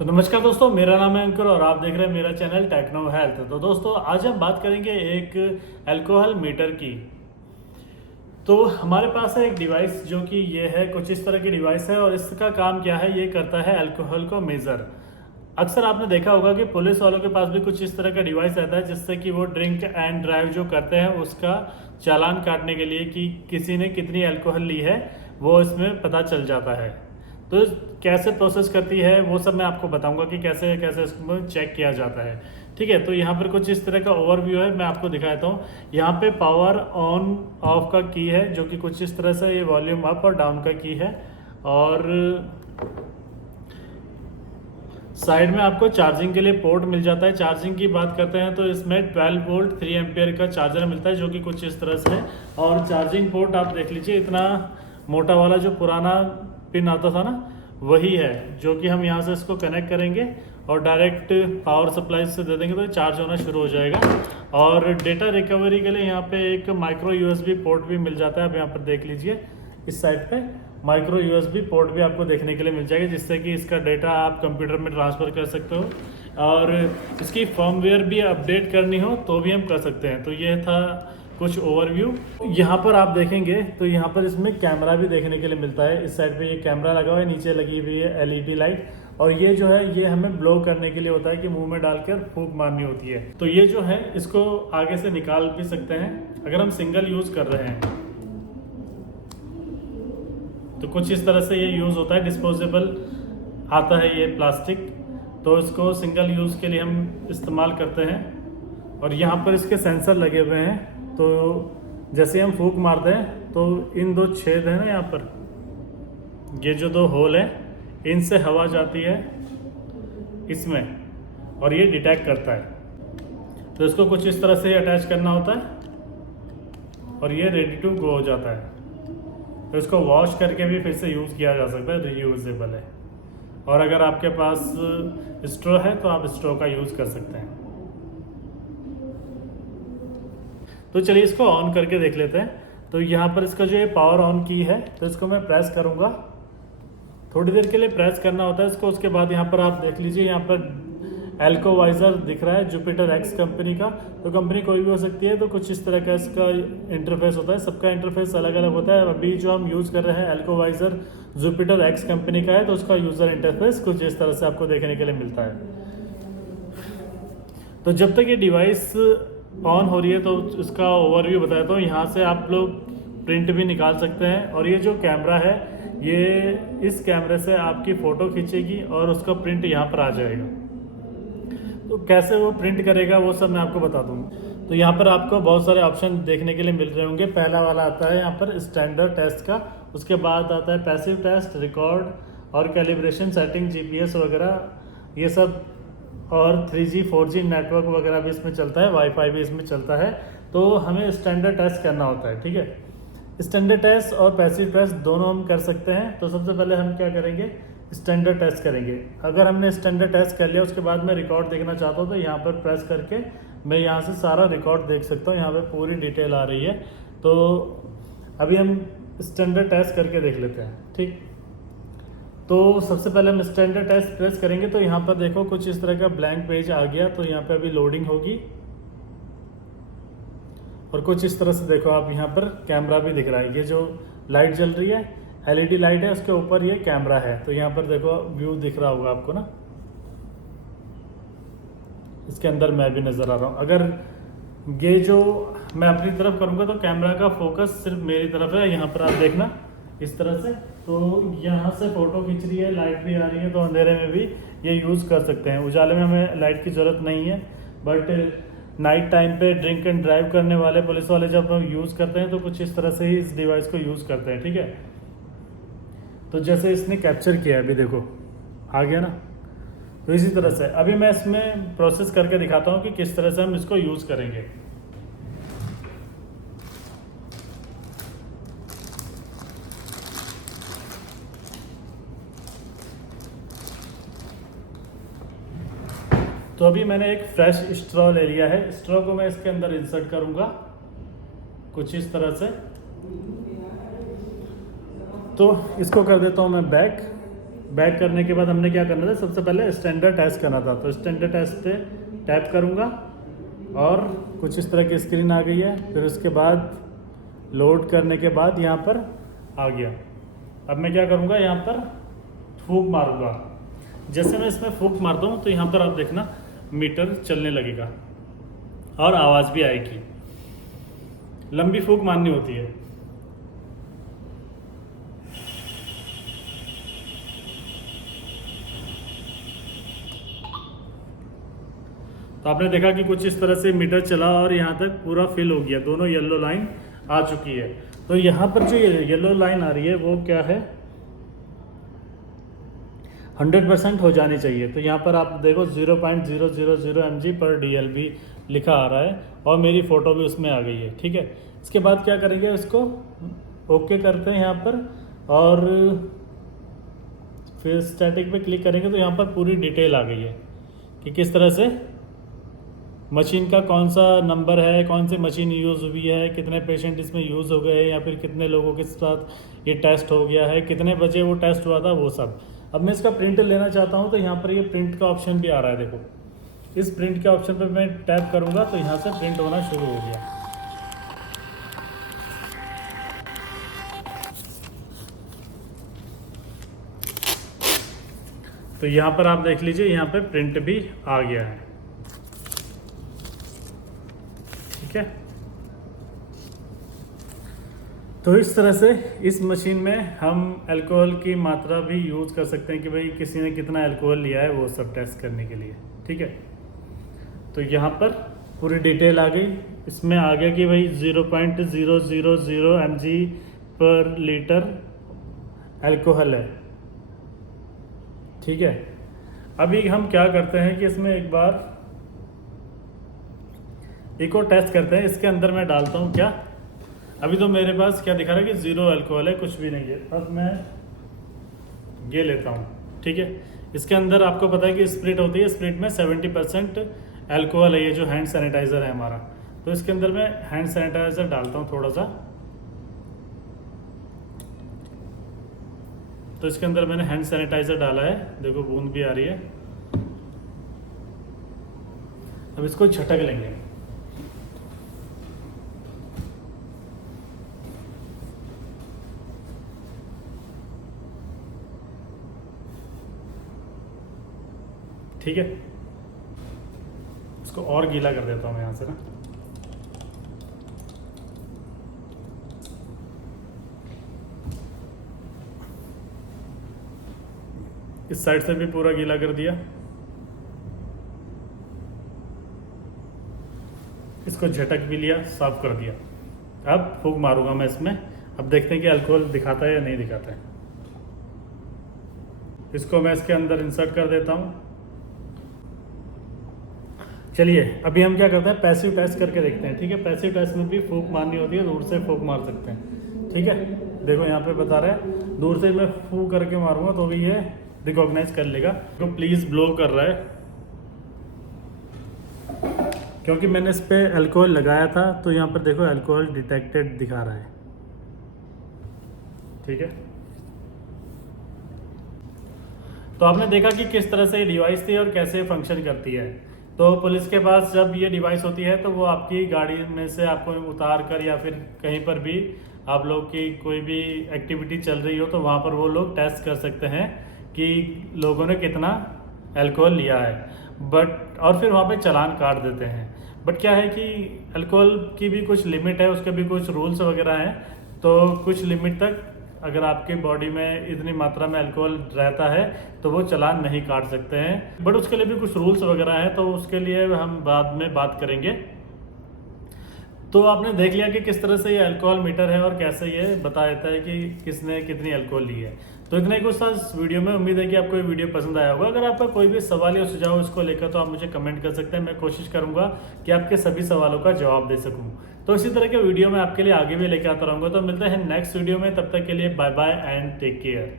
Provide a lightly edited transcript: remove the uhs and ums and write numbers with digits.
तो नमस्कार दोस्तों, मेरा नाम है अंकुर और आप देख रहे हैं मेरा चैनल टेक्नो हेल्थ। तो दोस्तों आज हम बात करेंगे एक अल्कोहल मीटर की। तो हमारे पास है एक डिवाइस जो कि ये है, कुछ इस तरह की डिवाइस है और इसका काम क्या है, ये करता है अल्कोहल को मेज़र। अक्सर आपने देखा होगा कि पुलिस वालों के पास भी कुछ इस तरह का डिवाइस रहता है जिससे कि वो ड्रिंक एंड ड्राइव जो करते हैं उसका चालान काटने के लिए कि किसी ने कितनी अल्कोहल ली है वो इसमें पता चल जाता है। तो कैसे प्रोसेस करती है वो सब मैं आपको बताऊंगा कि कैसे कैसे इसको चेक किया जाता है। ठीक है, तो यहाँ पर कुछ इस तरह का ओवरव्यू है, मैं आपको दिखाता हूँ। यहाँ पे पावर ऑन ऑफ का की है जो कि कुछ इस तरह से, ये वॉल्यूम अप और डाउन का की है। और साइड में आपको चार्जिंग के लिए पोर्ट मिल जाता है। चार्जिंग की बात करते हैं तो इसमें 12 वोल्ट 3 एम्पियर का चार्जर मिलता है जो कि कुछ इस तरह से है। और चार्जिंग पोर्ट आप देख लीजिए, इतना मोटा वाला जो पुराना पिन आता था ना, वही है जो कि हम यहाँ से इसको कनेक्ट करेंगे और डायरेक्ट पावर सप्लाई से दे देंगे तो चार्ज होना शुरू हो जाएगा। और डेटा रिकवरी के लिए यहाँ पे एक माइक्रो यूएसबी पोर्ट भी मिल जाता है। आप यहाँ पर देख लीजिए, इस साइड पे माइक्रो यूएसबी पोर्ट भी आपको देखने के लिए मिल जाएगा जिससे कि इसका डेटा आप कंप्यूटर में ट्रांसफ़र कर सकते हो और इसकी फर्मवेयर भी अपडेट करनी हो तो भी हम कर सकते हैं। तो ये था कुछ ओवरव्यू। यहाँ पर आप देखेंगे तो यहाँ पर इसमें कैमरा भी देखने के लिए मिलता है। इस साइड पे ये कैमरा लगा हुआ है, नीचे लगी हुई है एलईडी लाइट। और ये जो है ये हमें ब्लो करने के लिए होता है कि मुंह में डालकर फूंक मारनी होती है। तो ये जो है इसको आगे से निकाल भी सकते हैं अगर हम सिंगल यूज़ कर रहे हैं। तो कुछ इस तरह से ये यूज़ होता है, डिस्पोजेबल आता है ये प्लास्टिक, तो इसको सिंगल यूज़ के लिए हम इस्तेमाल करते हैं। और यहाँ पर इसके सेंसर लगे हुए हैं, तो जैसे हम फूंक मारते हैं तो इन दो छेद हैं ना यहाँ पर, ये जो दो होल हैं इनसे हवा जाती है इसमें और ये डिटेक्ट करता है। तो इसको कुछ इस तरह से अटैच करना होता है और ये रेडी टू गो हो जाता है। तो इसको वॉश करके भी फिर से यूज़ किया जा सकता है, रीयूजेबल है। और अगर आपके पास स्ट्रॉ है तो आप स्ट्रॉ का यूज़ कर सकते हैं। तो चलिए इसको ऑन करके देख लेते हैं। तो यहाँ पर इसका जो ये पावर ऑन की है तो इसको मैं प्रेस करूँगा, थोड़ी देर के लिए प्रेस करना होता है इसको। उसके बाद यहाँ पर आप देख लीजिए, यहाँ पर एल्कोवाइजर दिख रहा है जुपिटर एक्स कंपनी का। तो कंपनी कोई भी हो सकती है। तो कुछ इस तरह का इसका इंटरफेस होता है, सबका इंटरफेस अलग अलग होता है। अभी जो हम यूज़ कर रहे हैं एल्कोवाइजर जुपिटर एक्स कंपनी का है, तो उसका यूज़र इंटरफेस कुछ इस तरह से आपको देखने के लिए मिलता है। तो जब तक ये डिवाइस ऑन हो रही है तो इसका ओवरव्यू बताता हूँ। यहाँ से आप लोग प्रिंट भी निकाल सकते हैं और ये जो कैमरा है ये इस कैमरे से आपकी फ़ोटो खींचेगी और उसका प्रिंट यहाँ पर आ जाएगा। तो कैसे वो प्रिंट करेगा वो सब मैं आपको बता दूँ। तो यहाँ पर आपको बहुत सारे ऑप्शन देखने के लिए मिल रहे होंगे। पहला वाला आता है यहाँ पर स्टैंडर्ड टेस्ट का, उसके बाद आता है पैसिव टेस्ट, रिकॉर्ड और कैलिब्रेशन, सेटिंग, जीपीएस वगैरह ये सब। और 3G 4G नेटवर्क वगैरह भी इसमें चलता है, वाईफाई भी इसमें चलता है। तो हमें स्टैंडर्ड टेस्ट करना होता है। ठीक है, स्टैंडर्ड टेस्ट और पैसिव टेस्ट दोनों हम कर सकते हैं। तो सबसे पहले हम क्या करेंगे, स्टैंडर्ड टेस्ट करेंगे। अगर हमने स्टैंडर्ड टेस्ट कर लिया उसके बाद मैं रिकॉर्ड देखना चाहता हूँ तो यहाँ पर प्रेस करके मैं यहाँ से सारा रिकॉर्ड देख सकता हूँ। यहाँ पर पूरी डिटेल आ रही है। तो अभी हम स्टैंडर्ड टेस्ट करके देख लेते हैं। ठीक, तो सबसे पहले हम स्टैंडर्ड टेस्ट प्रेस करेंगे तो यहाँ पर देखो कुछ इस तरह का ब्लैंक पेज आ गया। तो यहाँ पर अभी लोडिंग होगी और कुछ इस तरह से देखो आप, यहाँ पर कैमरा भी दिख रहा है। ये जो लाइट जल रही है एलईडी लाइट है, उसके ऊपर ये कैमरा है। तो यहाँ पर देखो व्यू दिख रहा होगा आपको ना, इसके अंदर मैं भी नज़र आ रहा हूँ। अगर ये जो मैं अपनी तरफ करूँगा तो कैमरा का फोकस सिर्फ मेरी तरफ है। यहाँ पर आप देखना इस तरह से, तो यहाँ से फ़ोटो खींच रही है, लाइट भी आ रही है। तो अंधेरे में भी ये यूज़ कर सकते हैं। उजाले में हमें लाइट की ज़रूरत नहीं है, बट नाइट टाइम पे ड्रिंक एंड ड्राइव करने वाले पुलिस वाले जब हम यूज़ करते हैं तो कुछ इस तरह से ही इस डिवाइस को यूज़ करते हैं। ठीक है, तो जैसे इसने कैप्चर किया अभी देखो आ गया ना, तो इसी तरह से अभी मैं इसमें प्रोसेस करके दिखाता हूँ कि किस तरह से हम इसको यूज़ करेंगे। तो अभी मैंने एक फ्रेश स्ट्रॉ ले लिया है। स्ट्रॉ को मैं इसके अंदर इंसर्ट करूंगा कुछ इस तरह से। तो इसको कर देता हूँ मैं बैक। बैक करने के बाद हमने क्या करना था, सबसे पहले स्टैंडर्ड टेस्ट करना था। तो स्टैंडर्ड टेस्ट पे टैप करूँगा और कुछ इस तरह की स्क्रीन आ गई है। फिर उसके बाद लोड करने के बाद यहाँ पर आ गया। अब मैं क्या करूँगा, यहाँ पर फूंक मारूँगा। जैसे मैं इसमें फूंक मारता हूँ तो यहाँ पर आप देखना मीटर चलने लगेगा और आवाज़ भी आएगी। लंबी फूंक मारनी होती है। तो आपने देखा कि कुछ इस तरह से मीटर चला और यहाँ तक पूरा फिल हो गया, दोनों येलो लाइन आ चुकी है। तो यहाँ पर जो येलो लाइन आ रही है वो क्या है, 100% हो जानी चाहिए। तो यहाँ पर आप देखो 0.000 mg पर DLB लिखा आ रहा है और मेरी फ़ोटो भी उसमें आ गई है। ठीक है, इसके बाद क्या करेंगे, इसको ओके करते हैं यहाँ पर और फिर स्टैटिक पे क्लिक करेंगे तो यहाँ पर पूरी डिटेल आ गई है कि किस तरह से मशीन का कौन सा नंबर है, कौन सी मशीन यूज़ हुई है, कितने पेशेंट इसमें यूज़ हो गए या फिर कितने लोगों के साथ ये टेस्ट हो गया है, कितने बजे वो टेस्ट हुआ था, वो सब। अब मैं इसका प्रिंट लेना चाहता हूँ तो यहाँ पर ये प्रिंट का ऑप्शन भी आ रहा है। देखो इस प्रिंट के ऑप्शन पर मैं टैप करूँगा तो यहाँ से प्रिंट होना शुरू हो गया। तो यहाँ पर आप देख लीजिए, यहाँ पे प्रिंट भी आ गया है। ठीक है, तो इस तरह से इस मशीन में हम अल्कोहल की मात्रा भी यूज़ कर सकते हैं कि भाई किसी ने कितना अल्कोहल लिया है वो सब टेस्ट करने के लिए। ठीक है, तो यहाँ पर पूरी डिटेल आ गई। इसमें आ गया कि भाई 0.000 mg पर लीटर अल्कोहल है। ठीक है, अभी हम क्या करते हैं कि इसमें एक बार एक और टेस्ट करते हैं। इसके अंदर मैं डालता हूँ क्या, अभी तो मेरे पास क्या दिखा रहा है कि 0 अल्कोहल है, कुछ भी नहीं है। अब मैं ये लेता हूँ। ठीक है, इसके अंदर आपको पता है कि स्प्रिट होती है, स्प्रिट में 70% अल्कोहल है, ये जो हैंड सैनिटाइज़र है हमारा। तो इसके अंदर मैं हैंड सैनिटाइज़र डालता हूँ थोड़ा सा। तो इसके अंदर मैंने हैंड सैनिटाइज़र डाला है, देखो बूंद भी आ रही है। अब इसको झटक लेंगे। ठीक है, इसको और गीला कर देता हूँ मैं यहाँ से ना। इस साइड से भी पूरा गीला कर दिया। इसको झटक भी लिया, साफ कर दिया। अब फूंक मारूंगा मैं इसमें। अब देखते हैं कि अल्कोहल दिखाता है या नहीं दिखाता है। इसको मैं इसके अंदर इंसर्ट कर देता हूँ। चलिए अभी हम क्या करते हैं, पैसिव टेस्ट करके देखते हैं। ठीक है, पैसिव टेस्ट में भी फूंक मारनी होती है, दूर से फूंक मार सकते हैं। ठीक है, देखो यहाँ पे बता रहा है दूर से मैं फूंक करके मारूंगा तो भी ये रिकॉग्नाइज कर लेगा। तो प्लीज़ ब्लो कर रहा है क्योंकि मैंने इस पर अल्कोहल लगाया था। तो यहाँ पर देखो अल्कोहल डिटेक्टेड दिखा रहा है। ठीक है, तो आपने देखा कि किस तरह से ये डिवाइस थी और कैसे फंक्शन करती है। तो पुलिस के पास जब ये डिवाइस होती है तो वो आपकी गाड़ी में से आपको उतार कर या फिर कहीं पर भी आप लोग की कोई भी एक्टिविटी चल रही हो तो वहाँ पर वो लोग टेस्ट कर सकते हैं कि लोगों ने कितना अल्कोहल लिया है। बट और फिर वहाँ पे चालान काट देते हैं। बट क्या है कि अल्कोहल की भी कुछ लिमिट है, उसके भी कुछ रूल्स वगैरह हैं। तो कुछ लिमिट तक अगर आपकी बॉडी में इतनी मात्रा में अल्कोहल रहता है तो वो चालान नहीं काट सकते हैं। बट उसके लिए भी कुछ रूल्स वगैरह हैं, तो उसके लिए हम बाद में बात करेंगे। तो आपने देख लिया कि किस तरह से ये अल्कोहल मीटर है और कैसे ये बता देता है कि किसने कितनी अल्कोहल ली है। तो इतना ही कुछ था इस वीडियो में। उम्मीद है कि आपको ये वीडियो पसंद आया होगा। अगर आपका कोई भी सवाल या सुझाव इसको लेकर तो आप मुझे कमेंट कर सकते हैं। मैं कोशिश करूंगा कि आपके सभी सवालों का जवाब दे सकूं। तो इसी तरह के वीडियो मैं आपके लिए आगे भी लेकर आता रहूंगा। तो मिलते हैं नेक्स्ट वीडियो में, तब तक के लिए bye bye and take care.